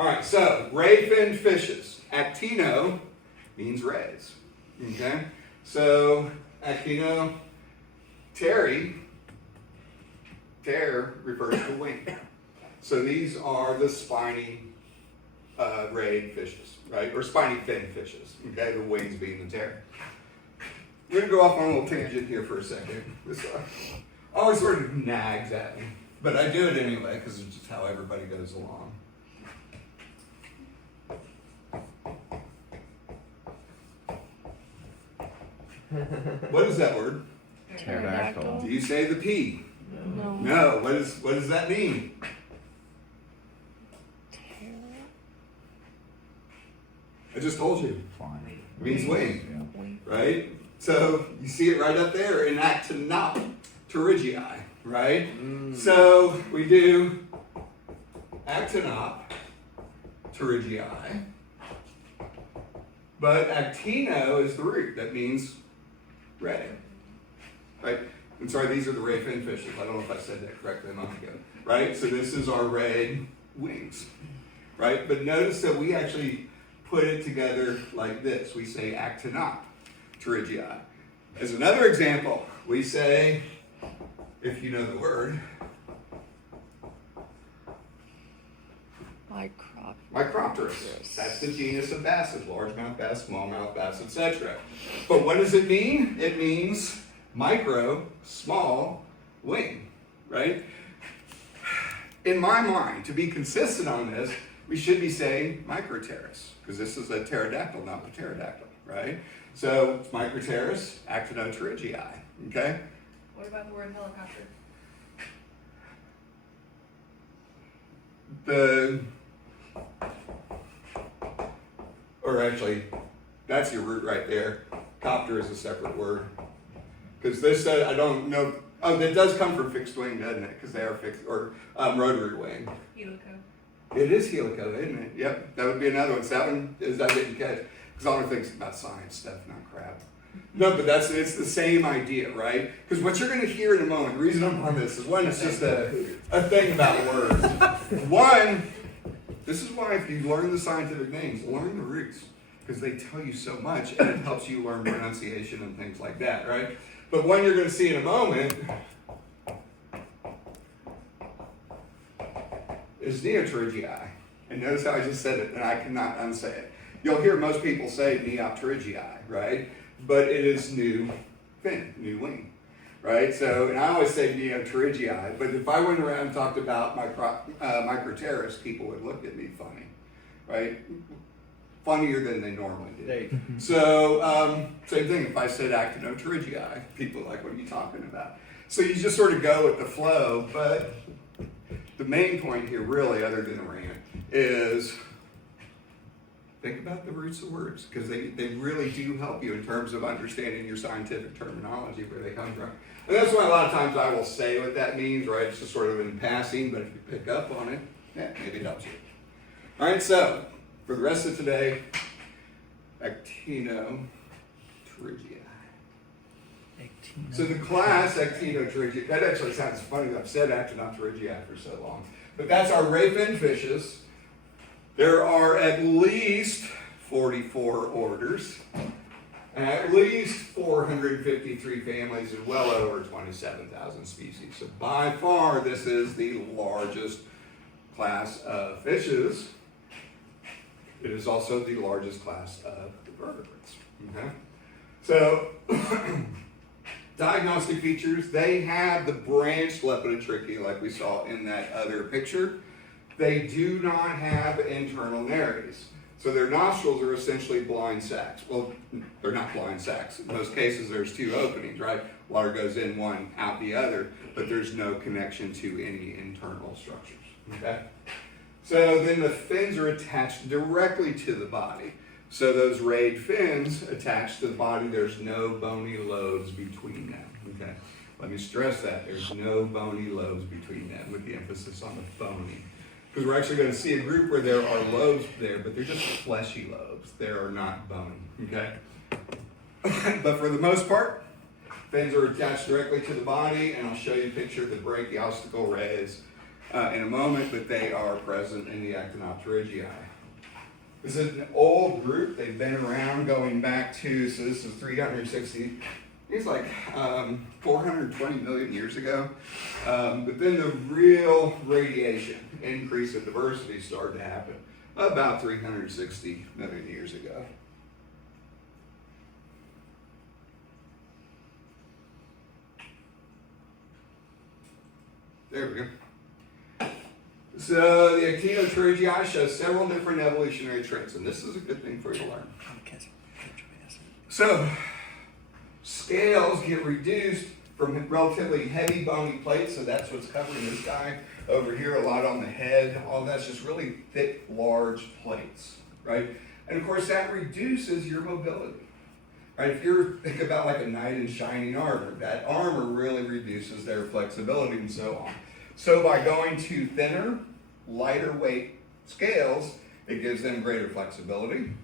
All right, so ray-finned fishes. Actino means rays. Okay? So actino, ter refers to wing. So these are the spiny rayed fishes, right? Or spiny fin fishes. Okay, the wings being the ter. We're going to go off on a little tangent here for a second. This always sort of nags at me. But I do it anyway because it's just how everybody goes along. What is that word? Pterodactyl. Do you say the P? No. No. What does that mean? I just told you. Flying. It means wing, Yeah. right? So you see it right up there in Actinopterygii, right? So we do Actinopterygii, but actino is the root. That means ray, right? I'm sorry, these are the ray fin fishes. I don't know if I said that correctly a moment ago, right? So this is our ray wings, right? But notice that we actually put it together like this. We say Actinopterygii. As another example, we say, if you know the word, Micropterus. That's the genus of basses, largemouth bass, smallmouth bass, etc. But what does it mean? It means micro, small, wing, right? In my mind, to be consistent on this, we should be saying Micropterus, because this is a pterodactyl, not a pterodactyl, right? So it's Micropterus, Actinopterygii, okay? What about the word helicopter? Or actually, that's your root right there. Copter is a separate word. Because this, I don't know, it does come from fixed wing, doesn't it? Because they are fixed, or rotary wing. Helico. It is helico, isn't it? Yep, that would be another one. So that one is I didn't catch. Because all the things about science stuff, not crap. No, but it's the same idea, right? Because what you're going to hear in a moment, the reason I'm on this is one, it's just a thing about words. One, this is why if you learn the scientific names, learn the roots. Because they tell you so much and it helps you learn pronunciation and things like that, right? But one you're going to see in a moment is Neopterygii. And notice how I just said it and I cannot unsay it. You'll hear most people say Neopterygii, right? But it is new fin, new wing, right? So, and I always say Neopterygii, but if I went around and talked about Micropterus, people would look at me funny, right? Funnier than they normally do. So, same thing, if I said Actinopterygii, people are like, what are you talking about? So you just sort of go with the flow, but the main point here really, other than a rant, is think about the roots of words, because they really do help you in terms of understanding your scientific terminology, where they come from. And that's why a lot of times I will say what that means, right? It's just sort of in passing, but if you pick up on it, yeah, maybe it helps you. All right, so for the rest of today, Actinopterygii. So the class Actinopterygii, that actually sounds funny. I've said Actinopterygii for so long. But that's our ray-finned fishes. There are at least 44 orders, at least 453 families, and well over 27,000 species. So by far, this is the largest class of fishes. It is also the largest class of vertebrates. Okay? So, diagnostic features, they have the branched lepidotria like we saw in that other picture. They do not have internal nares. So their nostrils are essentially blind sacs. Well, they're not blind sacs. In most cases, there's two openings, right? Water goes in one, out the other, but there's no connection to any internal structures, okay? So then the fins are attached directly to the body. So those rayed fins attached to the body, there's no bony lobes between them, okay? Let me stress that, there's no bony lobes between them, with the emphasis on the bony. Because we're actually going to see a group where there are lobes there, but they're just fleshy lobes. They are not bony, okay? But for the most part, fins are attached directly to the body, and I'll show you a picture of the brachiostical rays. in a moment, but they are present in the Actinopterygii. This is an old group. They've been around going back to, so this is 360, it's like 420 million years ago. But then the real radiation increase of diversity started to happen about 360 million years ago. There we go. So the Actinopterygii shows several different evolutionary traits, and this is a good thing for you to learn. So scales get reduced from relatively heavy bony plates, so that's what's covering this guy over here, a lot on the head. All that's just really thick, large plates, right? And of course that reduces your mobility. Right? If you think about like a knight in shining armor, that armor really reduces their flexibility and so on. So by going to thinner, lighter weight scales, it gives them greater flexibility.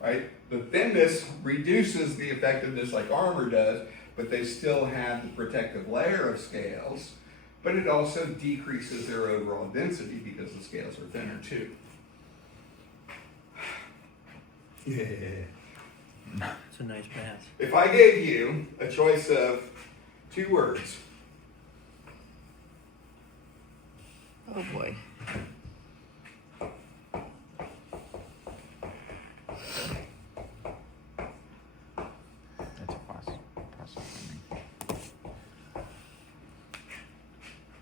Right? The thinness reduces the effectiveness like armor does, but they still have the protective layer of scales, but it also decreases their overall density because the scales are thinner too. Yeah. It's a nice pass. If I gave you a choice of 2 words, Oh boy. That's a process for me.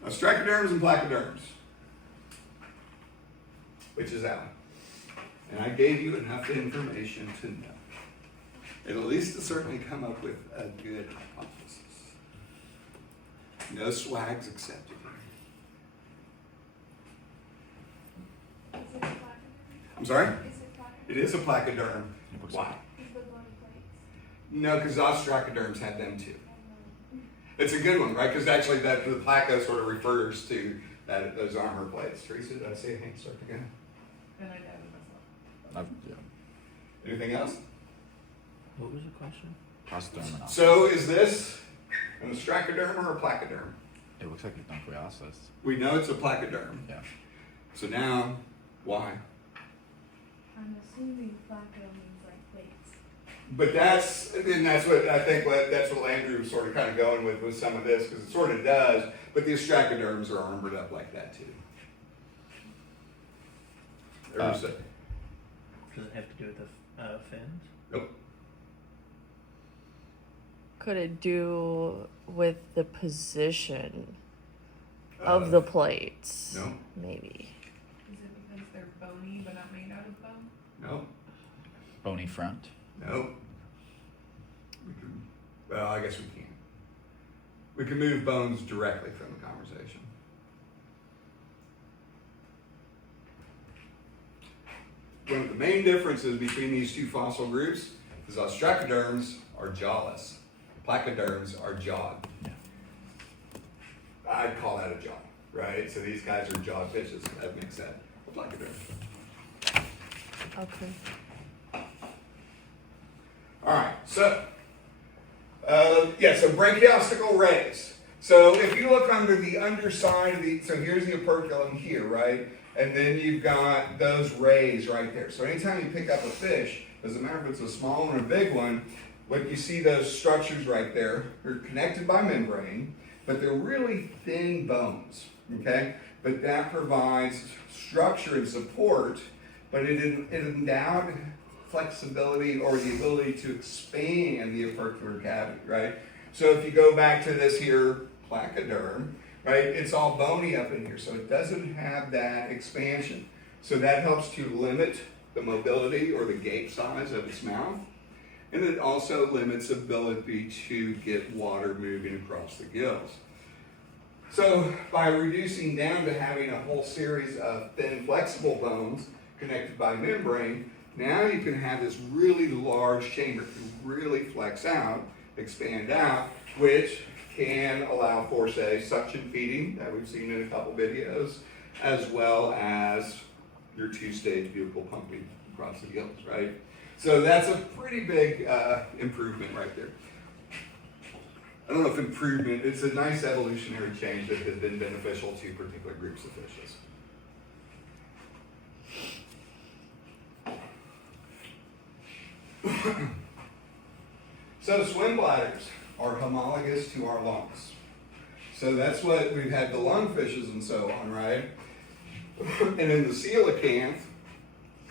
Ostracoderms and placoderms, which is Alan. And I gave you enough information to know. And at least to certainly come up with a good hypothesis. No swags accepted here. Is it placoderm? I'm sorry? Is it placoderm? It is a placoderm. It looks Why? Is the bony plates? No, because ostracoderms had them too. I don't know. It's a good one, right? Because actually that the placo sort of refers to those armor plates. Teresa, did I see a hand start again? And I doubted myself. Yeah. Anything else? What was the question? Prostoderm. So is this an ostracoderm or a placoderm? It looks like a Dunquiosis. We know it's a placoderm. Yeah. So now, why? I'm assuming placo means like plates. But that's what I think. That's what Landry was sort of kind of going with some of this, because it sort of does. But the ostracoderms are armored up like that too. There's a- Does it have to do with the fins? Nope. Could it do with the position of the plates? No. Maybe. Is it because they're bony but not made out of bone? No. Bony front. No. Well, I guess we can. We can move bones directly from the conversation. One of the main differences between these 2 fossil groups is ostracoderms are jawless. Placoderms are jawed. Yeah. I'd call that a jaw, right? So these guys are jawed fishes. That makes that a placoderm. Okay. All right, so so branchiostical rays. So if you look under the underside of so here's the operculum here, right? And then you've got those rays right there. So anytime you pick up a fish, doesn't matter if it's a small one or a big one, what you see those structures right there, they're connected by membrane, but they're really thin bones, okay? But that provides structure and support, but it endowed flexibility or the ability to expand the opercular cavity, right? So if you go back to this here placoderm, right, it's all bony up in here, so it doesn't have that expansion. So that helps to limit the mobility or the gape size of its mouth, and it also limits ability to get water moving across the gills. So by reducing down to having a whole series of thin flexible bones connected by membrane, now you can have this really large chamber to really flex out, expand out, which can allow for, say, suction feeding that we've seen in a couple videos, as well as your 2-stage buccal pumping across the gills, right? So that's a pretty big improvement right there. I don't know if improvement, it's a nice evolutionary change that has been beneficial to particular groups of fishes. So swim bladders are homologous to our lungs. So that's what we've had the lungfishes and so on, right? And in the coelacanth,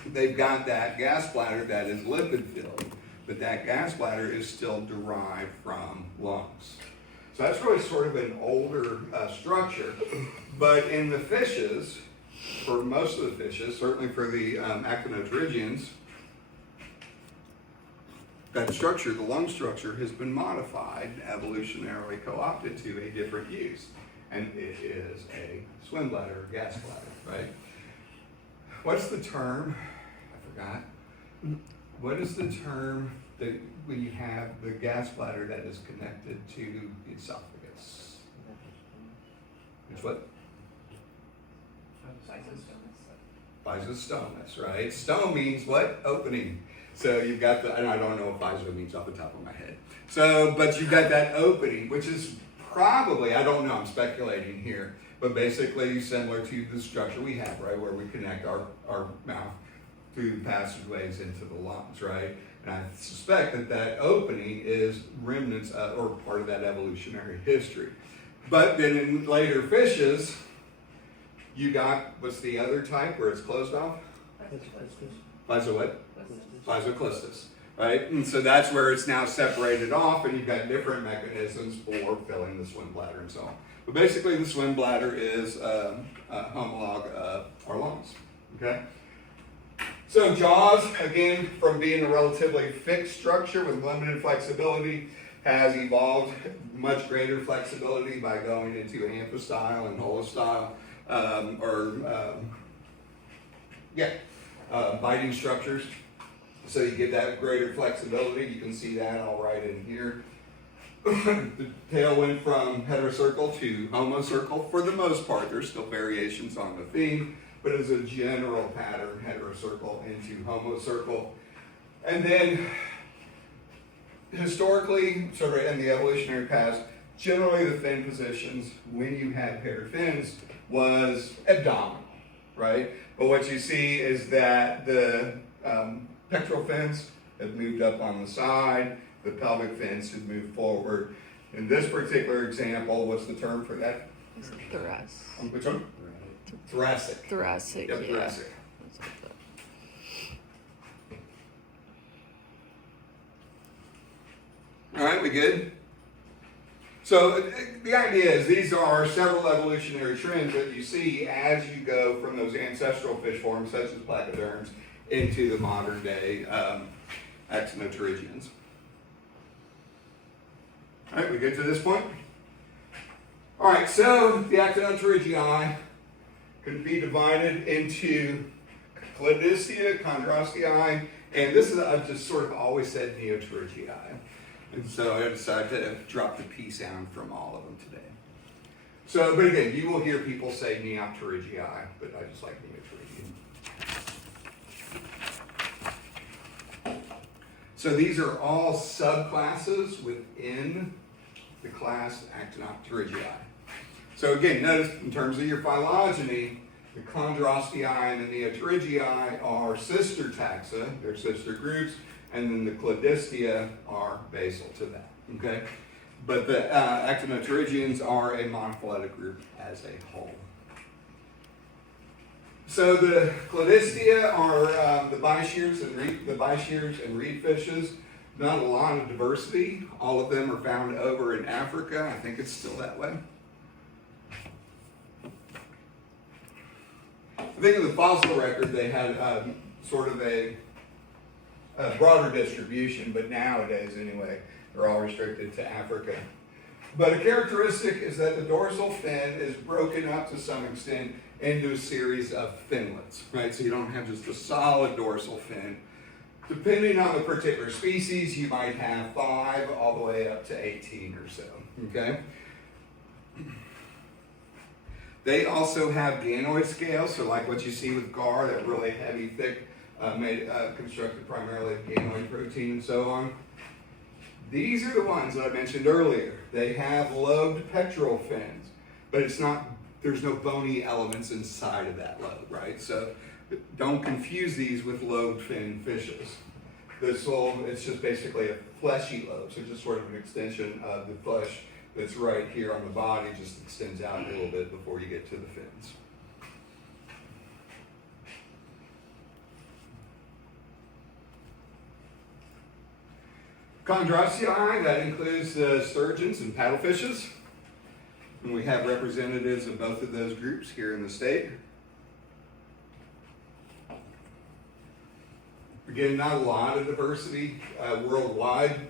they've got that gas bladder that is lipid filled, but that gas bladder is still derived from lungs. So that's really sort of an older structure. But in the fishes, for most of the fishes, certainly for the actinopterygians, that structure, the lung structure, has been modified, evolutionarily co-opted to a different use. And it is a swim bladder or gas bladder, right? What's the term? I forgot. What is the term that when you have the gas bladder that is connected to the esophagus? It's what? Physostomus, right? Stone means what? Opening. So you've got the, and I don't know what physo means off the top of my head. So, but you've got that opening, which is probably, I don't know, I'm speculating here, but basically similar to the structure we have, right? Where we connect our mouth through passageways into the lungs, right? And I suspect that that opening is remnants of, or part of that evolutionary history. But then in later fishes, you got, what's the other type where it's closed off? Physo what? Physoclistus, right? And so that's where it's now separated off, and you've got different mechanisms for filling the swim bladder and so on. But basically, the swim bladder is a homolog of our lungs, okay? So jaws, again, from being a relatively fixed structure with limited flexibility, has evolved much greater flexibility by going into amphistyle and holostyle, biting structures. So you get that greater flexibility. You can see that all right in here. The tail went from heterocircle to homocircle for the most part. There's still variations on the theme, but as a general pattern, heterocircle into homocircle. And then historically, sort of in the evolutionary past, generally the fin positions when you had paired fins was abdominal, right? But what you see is that the pectoral fins have moved up on the side, the pelvic fins have moved forward. In this particular example, what's the term for that? Is it thoracic? Which one? Thoracic. Thoracic, Yep, yeah. thoracic. That's what I thought. All right, we good? So the idea is these are several evolutionary trends that you see as you go from those ancestral fish forms, such as placoderms, into the modern day actinopterygians. All right, we good to this point? All right, so the actinopterygii can be divided into Cladistia, Chondrostii, and this is, I've just sort of always said Neopterygii. And so I decided to drop the P sound from all of them today. So, but again, you will hear people say Neopterygii, but I just like Neopterygii. So these are all subclasses within the class Actinopterygii. So again, notice in terms of your phylogeny, the Chondrostii and the Neopterygii are sister taxa, they're sister groups, and then the Cladistia are basal to that, okay? But the actinopterygians are a monophyletic group as a whole. So the Cladistia are the bichirs and reed fishes. Not a lot of diversity. All of them are found over in Africa. I think it's still that way. I think in the fossil record they had sort of a broader distribution, but nowadays anyway, they're all restricted to Africa. But a characteristic is that the dorsal fin is broken up to some extent into a series of finlets, right? So you don't have just a solid dorsal fin. Depending on the particular species, you might have 5 all the way up to 18 or so, okay? They also have ganoid scales, so like what you see with gar, that really heavy, thick, constructed primarily of ganoid protein and so on. These are the ones that I mentioned earlier. They have lobed pectoral fins, but there's no bony elements inside of that lobe, right? So don't confuse these with lobed fin fishes. It's just basically a fleshy lobe, so just sort of an extension of the flesh that's right here on the body, just extends out a little bit before you get to the fins. Chondrocii, that includes sturgeons and paddlefishes. And we have representatives of both of those groups here in the state. Again, not a lot of diversity worldwide.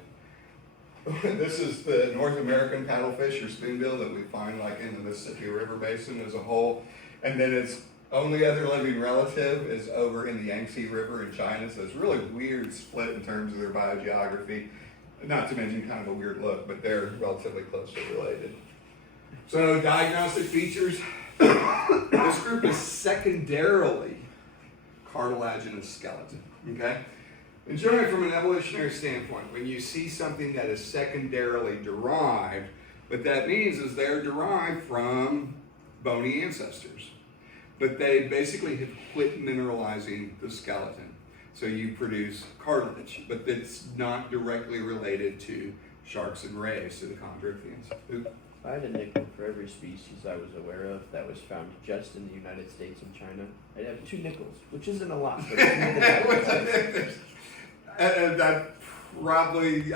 This is the North American paddlefish or spoonbill that we find like in the Mississippi River Basin as a whole. And then its only other living relative is over in the Yangtze River in China. So it's a really weird split in terms of their biogeography. Not to mention kind of a weird look, but they're relatively closely related. So diagnostic features. This group is secondarily cartilaginous skeleton, okay? And generally from an evolutionary standpoint, when you see something that is secondarily derived, what that means is they're derived from bony ancestors. But they basically have quit mineralizing the skeleton. So you produce cartilage, but it's not directly related to sharks and rays, to the chondrichthyans. If I had a nickel for every species I was aware of that was found just in the United States and China, I'd have 2 nickels, which isn't a lot. But it's more than I would say. And that probably